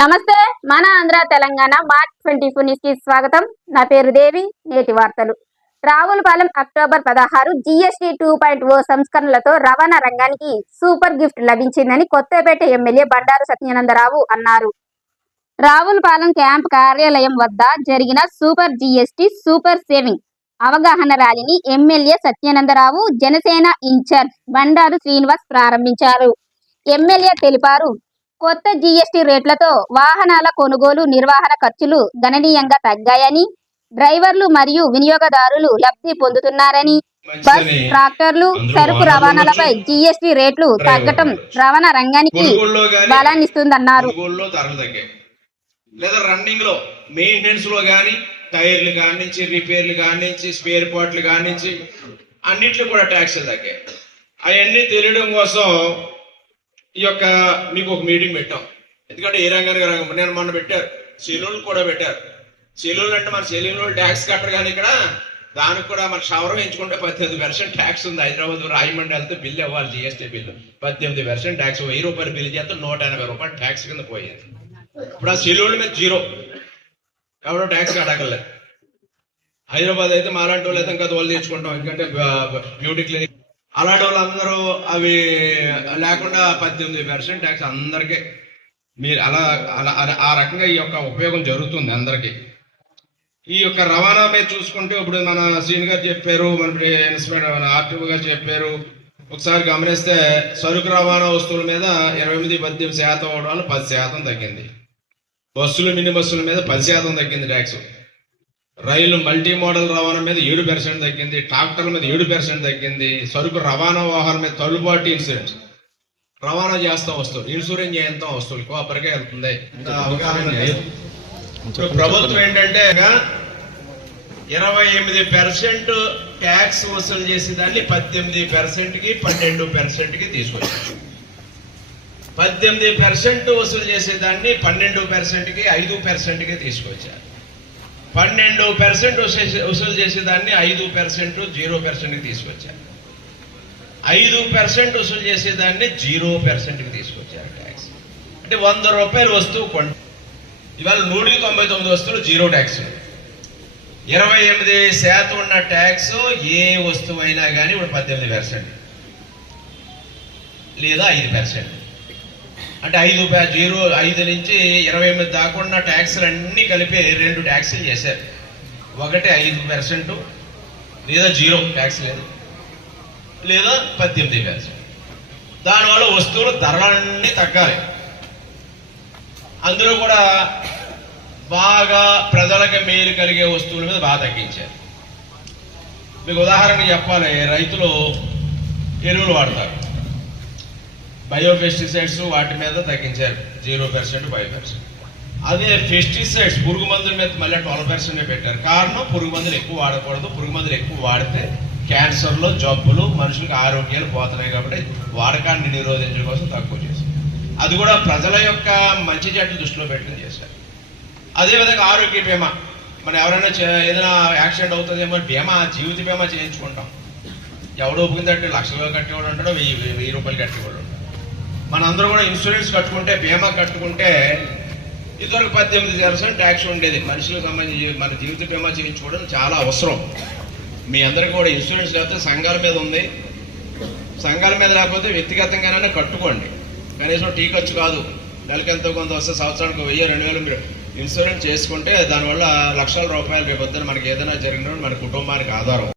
నమస్తే. మన Andhra Telangana March 24 news కి స్వాగతం. నా పేరు దేవి. నేటి వార్తలు. రావులపాలెం అక్టోబర్ 16 జీఎస్టీ 2.0 సంస్కరణలతో రవాణా రంగానికి సూపర్ గిఫ్ట్ లభించిందని కొత్తపేట ఎమ్మెల్యే బండారు సత్యానందరావు అన్నారు. రావులపాలెం క్యాంప్ కార్యాలయం వద్ద జరిగిన సూపర్ జీఎస్టీ సూపర్ సేవింగ్ అవగాహన ర్యాలీని ఎమ్మెల్యే సత్యానందరావు, జనసేన ఇన్ఛార్జ్ బండారు శ్రీనివాస్ ప్రారంభించారు. ఎమ్మెల్యే తెలిపారు, కొత్త జీఎస్టీ రేట్లతో వాహనాల కొనుగోలు, నిర్వహణ ఖర్చులు గణనీయంగా తగ్గాయని, డ్రైవర్లు మరియు వినియోగదారులు లబ్ధి పొందుతున్నారని, బస్, ట్రాక్టర్లు, సరుకు రవాణాలపై జీఎస్టీ రేట్లు తగ్గటం రవాణా రంగానికి బలాన్నిస్తుందన్నారు. లేదా రన్నింగ్ లో మెయింటెనెన్స్ లో గానీ, టైర్లు కానించి, రిపేర్లు కానించి, స్పేర్ పార్ట్లు కానించి అన్నిట్లో కూడా ట్యాక్స్లు తగ్గాయి. అవన్నీ తెలియడం కోసం ఈ యొక్క మీకు ఒక మీటింగ్ పెట్టాం. ఎందుకంటే ఏ రంగానికి రంగం నేను మొన్న పెట్టారు, సెలూన్లు కూడా పెట్టారు. సెలూన్లు అంటే మన సెలూన్లో ట్యాక్స్ కట్టరు, కానీ ఇక్కడ దానికి కూడా మన షవర్ వేయించుకుంటే 18% ట్యాక్స్ ఉంది. హైదరాబాద్ రాయమండ్రి వెళ్తే బిల్లు ఇవ్వాలి, జిఎస్టీ బిల్లు 18% ట్యాక్స్. 1000 రూపాయలు బిల్లు చేస్తే 180 రూపాయలు ట్యాక్స్ కింద పోయేది. ఇప్పుడు ఆ సెలూన్ల మీద 0, ఎవరో ట్యాక్స్ కట్టగలరు. హైదరాబాద్ అయితే మాలాంటి వాళ్ళు అయితే ఇంకా వాళ్ళు తెచ్చుకుంటాం, ఎందుకంటే బ్యూటీ క్లినిక్ అలాంటి వాళ్ళందరూ అవి లేకుండా 18% ట్యాక్స్ అందరికీ. మీరు అలా అలా ఆ రకంగా ఈ యొక్క ఉపయోగం జరుగుతుంది అందరికీ. ఈ యొక్క రవాణా మీద చూసుకుంటే ఇప్పుడు మన సీన్ గారు చెప్పారు, మన ఇన్స్పెక్టర్ ఆర్టీఓ గారు చెప్పారు. ఒకసారి గమనిస్తే సరుకు రవాణా వస్తువుల మీద 28-18% అవడం వల్ల 10% తగ్గింది. బస్సులు, మినీ బస్సుల మీద 10% తగ్గింది ట్యాక్స్. రైలు మల్టీ మోడల్ రవాణా మీద 7% తగ్గింది. ట్రాక్టర్ల మీద 7% తగ్గింది. సరుకు రవాణా వాహనాల మీద తొలిపాటి ఇన్సూరెన్స్ రవాణా చేస్తాం వస్తువులు, ఇన్సూరెన్స్ చేస్తాం వస్తువులు కొబ్బరికే వెళ్తుంది. అవగాహన లేదు. ప్రభుత్వం ఏంటంటే 28% ట్యాక్స్ వసూలు చేసేదాన్ని 18%కి 12%కి తీసుకొచ్చారు. 18% వసూలు చేసేదాన్ని 12%కి 5%కి తీసుకొచ్చారు. 12% వసూలు చేసేదాన్ని 5% 0%కి తీసుకొచ్చారు. 5% వసూలు చేసేదాన్ని 0%కి తీసుకొచ్చారు ట్యాక్స్. అంటే 100 రూపాయల వస్తువు కొంట, ఇవాళ 199 వస్తువులు 0 ట్యాక్స్. 28% ఉన్న ట్యాక్స్ ఏ వస్తువు అయినా కానీ ఇప్పుడు 18% లేదా 5%. అంటే 5 నుంచి 28 దాకా ఉన్న ట్యాక్స్లు అన్ని కలిపి 2 ట్యాక్స్లు చేశారు. ఒకటి 5% లేదా 0 ట్యాక్స్ లేదు, లేదా 18%. దానివల్ల వస్తువులు ధరలన్నీ తగ్గాలి. అందులో కూడా బాగా ప్రజలకు మేలు కలిగే వస్తువుల మీద బాగా తగ్గించారు. మీకు ఉదాహరణ చెప్పాలి, రైతులు ఎరువులు వాడతారు, బయోపెస్టిసైడ్స్ వాటి మీద తగ్గించారు 0%, 5%. అదే పెస్టిసైడ్స్ పురుగు మందుల మీద మళ్ళీ 12% పెట్టారు. కారణం పురుగు మందులు ఎక్కువ వాడకూడదు. పురుగు మందులు ఎక్కువ వాడితే క్యాన్సర్లో జబ్బులు, మనుషులకు ఆరోగ్యాలు పోతున్నాయి. కాబట్టి వాడకాన్ని నిరోధించడం కోసం తక్కువ చేశారు. అది కూడా ప్రజల యొక్క మంచి చెట్లు దృష్టిలో పెట్టుకుని చేశారు. అదేవిధంగా ఆరోగ్య బీమా, మనం ఎవరైనా ఏదైనా యాక్సిడెంట్ అవుతుందేమో బీమా, జీవిత బీమా చేయించుకుంటాం. ఎవడో ఒప్పుకుందంటే లక్షలు కట్టేవాడు ఉంటాడో, 1000 రూపాయలు కట్టేవాడు ఉంటాడు. మనందరూ కూడా ఇన్సూరెన్స్ కట్టుకుంటే, బీమా కట్టుకుంటే ఇదివరకు 18% ట్యాక్స్ ఉండేది. మనుషులకు సంబంధించి మన జీవిత బీమా చేయించుకోవడం చాలా అవసరం. మీ అందరికీ కూడా ఇన్సూరెన్స్ లేకపోతే సంఘాల మీద ఉంది, సంఘాల మీద లేకపోతే వ్యక్తిగతంగానే కట్టుకోండి. కనీసం టీ ఖర్చు కాదు, నెలకి ఎంతో కొంత వస్తే సంవత్సరానికి 1000-2000 మీరు ఇన్సూరెన్స్ చేసుకుంటే దానివల్ల లక్షల రూపాయలు రేపొద్దున మనకి ఏదైనా జరిగినప్పుడు మన కుటుంబానికి ఆధారం.